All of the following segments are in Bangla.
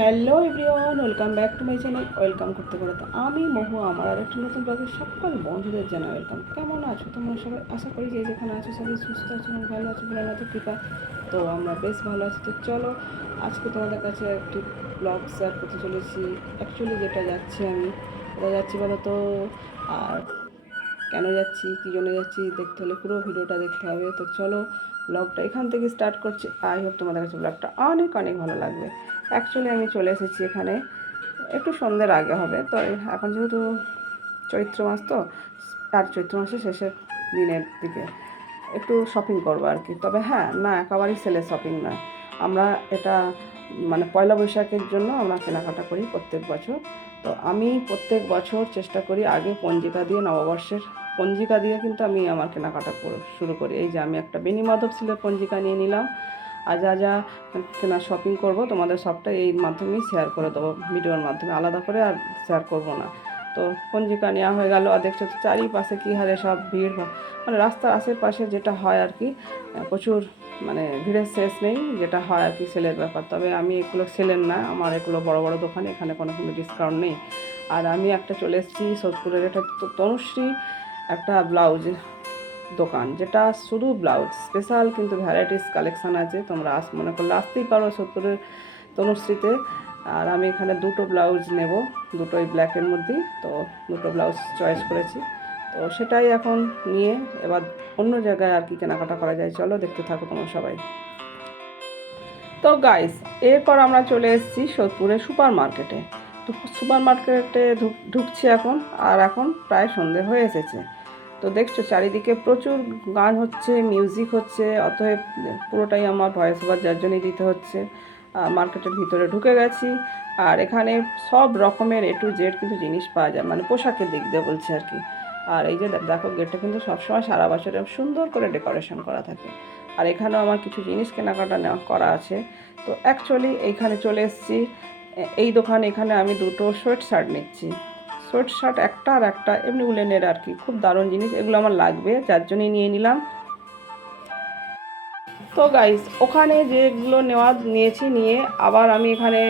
Hello everyone, welcome back to my channel. Welcome করতে করতে আমি মহু আমার আর একটা নতুন ব্লগে সকল বন্ধুদের জানা ওয়েলকাম। কেমন আছো তোমরা সবাই? আশা করি যে যেখানে আছো সবাই সুস্থ আছো এবং ভালো আছো বলে আমাদের কৃপা। তো আমরা বেশ ভালো আছি। তো চলো আজকে তোমাদের কাছে একটি ব্লগ শেয়ার করতে চলেছি। অ্যাকচুয়ালি যেটা যাচ্ছি আমি, কোথায় যাচ্ছি বলো তো, আর কেন যাচ্ছি, কী জন্য যাচ্ছি, দেখতে হলে পুরো ভিডিওটা দেখতে হবে। তো চলো ব্লগটা এখান থেকে স্টার্ট করছি। আই হোপ তোমাদের কাছে ব্লগটা অনেক অনেক ভালো লাগবে। অ্যাকচুয়ালি আমি চলে এসেছি এখানে, একটু সন্ধ্যের আগে হবে। তো এখন যেহেতু চৈত্র মাস, তো আর চৈত্র মাসের শেষের দিনের দিকে একটু শপিং করবো আর কি। তবে হ্যাঁ, না একেবারেই সেলের শপিং নয়, আমরা এটা মানে পয়লা বৈশাখের জন্য আমরা কেনাকাটা করি প্রত্যেক বছর। তো আমি প্রত্যেক বছর চেষ্টা করি আগে পঞ্জিকা দিয়ে, নববর্ষের পঞ্জিকা দিয়ে কিন্তু আমি আমার কেনাকাটা শুরু করি। এই যে আমি একটা বেনি মাধব সিলের পঞ্জিকা নিয়ে নিলাম। আর যা যা কেনা শপিং করব তোমাদের সবটা এই মাধ্যমেই শেয়ার করে দেবো, ভিডিওর মাধ্যমে, আলাদা করে আর শেয়ার করব না। তো পঞ্জিকা নেওয়া হয়ে গেল। আর দেখছো তো চারিপাশে কী হারে সব ভিড়, মানে রাস্তার আশেপাশে যেটা হয় আর কি, প্রচুর মানে ভিড়ের শেষ নেই, যেটা হয় আর কি সেলের ব্যাপার। তবে আমি এগুলো সেলের না, আমার এগুলো বড় বড় দোকানে, এখানে কোনো ডিসকাউন্ট নেই। আর আমি একটা চলে এসেছি সোদপুরের, এটা তনুশ্রী একটা ব্লাউজ দোকান, যেটা শুধু ব্লাউজ স্পেশাল, কিন্তু ভ্যারাইটিস কালেকশান আছে। তোমরা মনে করলে আসতেই পারো সোদপুরের তনুশ্রীতে। আর আমি এখানে দুটো ব্লাউজ নেব, দুটোই ব্ল্যাকের মধ্যেই। তো দুটো ব্লাউজ চয়েস করেছি, তো সেটাই এখন নিয়ে এবার অন্য জায়গায় আর কি কেনাকাটা করা যায়। চলো দেখতে থাকো তোমরা সবাই। তো গাইস, এরপর আমরা চলে এসেছি সোদপুরের সুপার মার্কেটে। তো সুপার মার্কেটে ঢুকছি এখন, আর এখন প্রায় সন্ধে হয়ে এসেছে। তো দেখছো চারিদিকে প্রচুর গান হচ্ছে, মিউজিক হচ্ছে, অতএব পুরোটাই আমার ভয়েস ওভার যার জন্যই দিতে হচ্ছে। মার্কেটের ভিতরে ঢুকে গেছি, আর এখানে সব রকমের A to Z কিন্তু জিনিস পাওয়া যায়, মানে পোশাকের দিক দিয়ে বলছি আর কি। আর এই যে দেখো, গেটটা কিন্তু সবসময় সারা বছরে সুন্দর করে ডেকোরেশন করা থাকে। আর এখানেও আমার কিছু জিনিস কেনাকাটা করা আছে। তো অ্যাকচুয়ালি এইখানে চলে এসেছি এই দোকানে। এখানে আমি দুটো সোয়েট শার্ট নিচ্ছি। সোয়েট শার্ট একটা, আর একটা এমনি উলেনের আর কি, খুব দারুণ জিনিস, এগুলো আমার লাগবে, যার জন্যই নিয়ে নিলাম। তো গাইস, ওখানে যেগুলো নিয়েছি, নিয়ে আবার আমি এখানে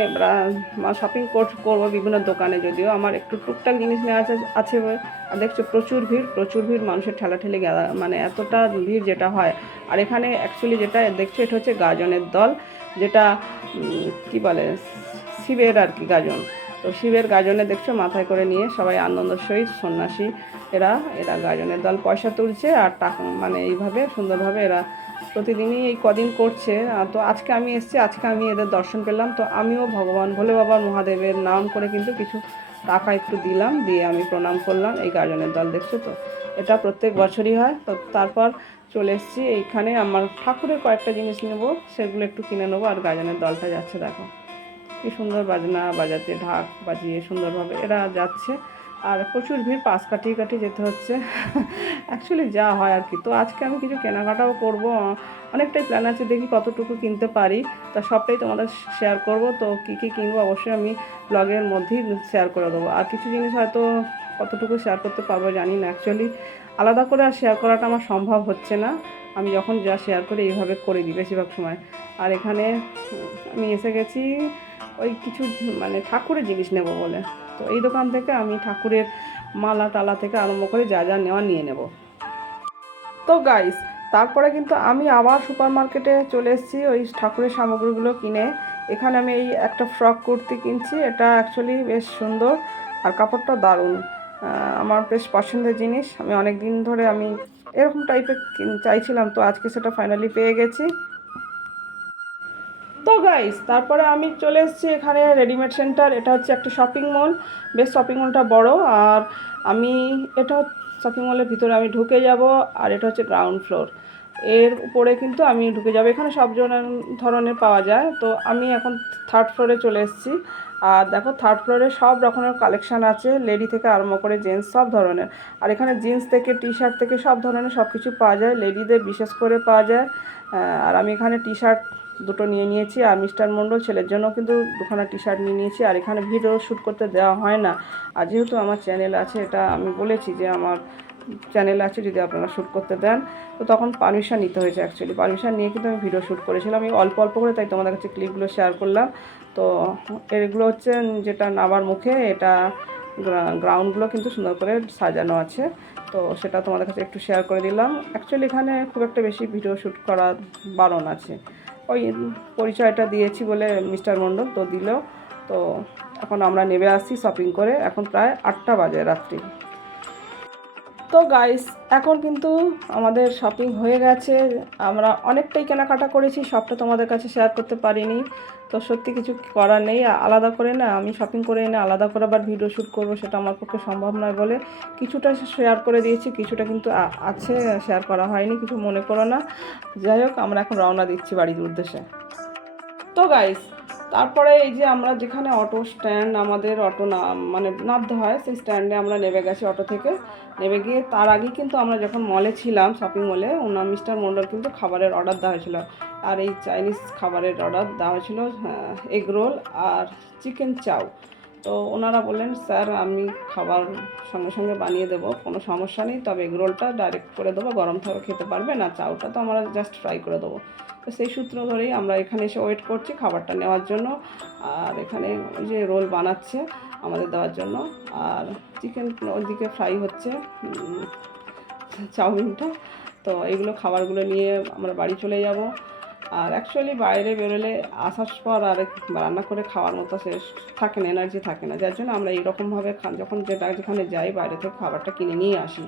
শপিং করবো বিভিন্ন দোকানে। যদিও আমার একটু টুকটাক জিনিস নেওয়া আছে। আর দেখছো প্রচুর ভিড়, প্রচুর ভিড়, মানুষের ঠেলাঠেলি গেলা, মানে এতটা ভিড় যেটা হয়। আর এখানে অ্যাকচুয়ালি যেটা দেখছো, এটা হচ্ছে গাজনের দল, যেটা কি বলে, শিবের আর কি গাজন। তো শিবের গাজনে দেখছো মাথায় করে নিয়ে সবাই আনন্দ সহিত, সন্ন্যাসী এরা এরা গাজনের দল পয়সা তুলছে, আর টাকা মানে এইভাবে সুন্দরভাবে এরা প্রতিদিনই এই কদিন করছে। তো আজকে আমি এসেছি, আজকে আমি এদের দর্শন পেলাম। তো আমিও ভগবান ভোলে বাবা মহাদেবের নাম করে কিন্তু কিছু টাকা একটু দিলাম, দিয়ে আমি প্রণাম করলাম। এই গাজনের দল দেখছো তো, এটা প্রত্যেক বছরই হয়। তো তারপর চলে এসেছি এইখানে, আমার ঠাকুরের কয়েকটা জিনিস নেব, সেগুলো একটু কিনে নেবো। আর গাজনের দলটা যাচ্ছে, দেখো কি সুন্দর বাজনা বাজাতে, ঢাক বাজিয়ে সুন্দরভাবে এরা যাচ্ছে। আর প্রচুর ভিড়, পাশ কাটিয়ে কাটিয়ে যেতে হচ্ছে। অ্যাকচুয়ালি যা হয় আর কি। তো আজকে আমি কিছু কেনাকাটাও করব, অনেকটাই প্ল্যান আছে, দেখি কতটুকু কিনতে পারি। তা সবটাই তোমাদের শেয়ার করব। তো কী কী কিনবো অবশ্যই আমি ব্লগের মধ্যেই শেয়ার করে দেবো। আর কিছু জিনিস হয়তো কতটুকু শেয়ার করতে পারবো জানি না, অ্যাকচুয়ালি আলাদা করে আর শেয়ার করাটা আমার সম্ভব হচ্ছে না। আমি যখন যা শেয়ার করি এইভাবে করে দিই বেশিরভাগ সময়। আর এখানে আমি এসে গেছি ওই কিছু মানে ঠাকুরের জিনিস নেব বলে। তো এই দোকান থেকে আমি ঠাকুরের মালা টালা থেকে আরম্ভ করে যা যা নেওয়া নিয়ে নেব। তো গাইস, তারপরে কিন্তু আমি আবার সুপার মার্কেটে চলে এসেছি ওই ঠাকুরের সামগ্রীগুলো কিনে। এখানে আমি এই একটা ফ্রক কুর্তি কিনছি, এটা অ্যাকচুয়ালি বেশ সুন্দর, আর কাপড়টা দারুণ, আমার বেশ পছন্দের জিনিস। আমি অনেক দিন ধরে আমি এরকম টাইপের চাইছিলাম, তো আজকে সেটা ফাইনালি পেয়ে গেছি। তো গাইস, তারপরে আমি চলে এসেছি এখানে রেডিমেড সেন্টার। এটা হচ্ছে একটা শপিং মল, বেশ শপিং মলটা বড়। আর আমি এটা শপিং মলের ভিতরে আমি ঢুকে যাব, আর এটা হচ্ছে গ্রাউন্ড ফ্লোর, এর উপরে কিন্তু আমি ঢুকে যাব। এখানে সব ধরনের পাওয়া যায়। তো আমি এখন থার্ড ফ্লোরে চলে এসেছি। আর দেখো থার্ড ফ্লোরে সব রকমের কালেকশান আছে, লেডি থেকে আরম্ভ করে জেন্টস সব ধরনের। আর এখানে জিন্স থেকে টি শার্ট থেকে সব ধরনের সব কিছু পাওয়া যায়, লেডিদের বিশেষ করে পাওয়া যায়। আর আমি এখানে টি শার্ট দুটো নিয়ে নিয়েছি, আর মিস্টার মণ্ডল ছেলের জন্য কিন্তু দুখানা টি শার্ট নিয়ে নিয়েছি। আর এখানে ভিডিও শ্যুট করতে দেওয়া হয় না, আর যেহেতু আমার চ্যানেল আছে, এটা আমি বলেছি যে আমার চ্যানেল আছে, যদি আপনারা শ্যুট করতে দেন। তো তখন পারমিশন নিতে হয়েছে, অ্যাকচুয়ালি পারমিশন নিয়ে কিন্তু আমি ভিডিও শ্যুট করেছিলাম। আমি অল্প অল্প করে, তাই তোমাদের কাছে ক্লিপগুলো শেয়ার করলাম। তো এগুলো হচ্ছে যেটা নাবার মুখে, এটা গ্রাউন্ডগুলো কিন্তু সুন্দর করে সাজানো আছে, তো সেটা তোমাদের কাছে একটু শেয়ার করে দিলাম। অ্যাকচুয়ালি এখানে খুব একটা বেশি ভিডিও শ্যুট করা বারণ আছে, ওই পরিচয়টা দিয়েছি বলে মিস্টার মণ্ডল তো দিল। তো এখন আমরা নেমে আসছি শপিং করে, এখন প্রায় 8টা বাজে রাত্রি। তো গাইস, এখন কিন্তু আমাদের শপিং হয়ে গেছে, আমরা অনেকটাই কেনাকাটা করেছি, সবটা তোমাদের কাছে শেয়ার করতে পারিনি। তো সত্যি কিছু করার নেই, আলাদা করে না আমি শপিং করে এনে আলাদা করে আবার ভিডিও শ্যুট করবো, সেটা আমার পক্ষে সম্ভব নয় বলে কিছুটা শেয়ার করে দিয়েছি, কিছুটা কিন্তু আছে শেয়ার করা হয়নি, কিছু মনে করো না। যাই হোক, আমরা এখন রওনা দিচ্ছি বাড়ির উদ্দেশ্যে। তো গাইস, তারপরে এই যে আমরা যেখানে অটো স্ট্যান্ড, আমাদের অটো মানে নামতে হয়, সেই স্ট্যান্ডে আমরা নেমে গেছি অটো থেকে। নেমে গিয়ে তার আগে কিন্তু আমরা যখন মলে ছিলাম, শপিং মলে, ওনার মিস্টার মণ্ডল কিন্তু খাবারের অর্ডার দেওয়া হয়েছিল, আর এই চাইনিজ খাবারের অর্ডার দেওয়া হয়েছিল এগ রোল আর চিকেন চাউ। তো ওনারা বললেন, স্যার আমি খাবার সঙ্গে সঙ্গে বানিয়ে দেবো, কোনো সমস্যা নেই, তবে এগ রোলটা ডাইরেক্ট করে দেবো, গরম থাকা খেতে পারবে না, চাউটা তো আমরা জাস্ট ফ্রাই করে দেবো। তো সেই সূত্র ধরেই আমরা এখানে এসে ওয়েট করছি খাবারটা নেওয়ার জন্য। আর এখানে ওই যে রোল বানাচ্ছে আমাদের দেওয়ার জন্য, আর চিকেন ওইদিকে ফ্রাই হচ্ছে, চাউমিনটা। তো এইগুলো খাবারগুলো নিয়ে আমরা বাড়ি চলে যাব। আর অ্যাকচুয়ালি বাইরে বেরোলে আসার পর আর রান্না করে খাওয়ার মতো শেষ থাকে না, এনার্জি থাকে না, যার জন্য আমরা এইরকমভাবে যখন যেখানে যাই বাইরে থেকে খাবারটা কিনে নিয়ে আসি।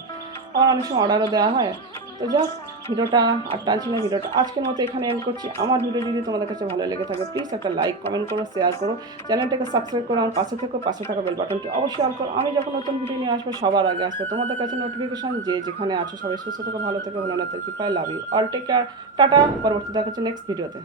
আবার অনেক সময় অর্ডারও দেওয়া হয়। তো যাক, ভিডিওটা আর টানছি না, ভিডিওটা আজকের মতো এখানে এন্ড করছি। আমার ভিডিও যদি তোমাদের কাছে ভালো লেগে থাকে, প্লিজ একটা লাইক, কমেন্ট করো, শেয়ার করো, চ্যানেলটাকে সাবস্ক্রাইব করো, আমার পাশে থেকো, পাশে থাকা বেল বাটনটি অবশ্যই অন করো। আমি যখন নতুন ভিডিও নিয়ে আসবো সবার আগে আসবে তোমাদের কাছে নোটিফিকেশন। যে যেখানে আছো সবাই সুস্থ থেকো, ভালো থেকো, ভালো না থেকো, I love you all, take care, ta-ta. পরবর্তী দেখা হচ্ছে নেক্সট ভিডিওতে।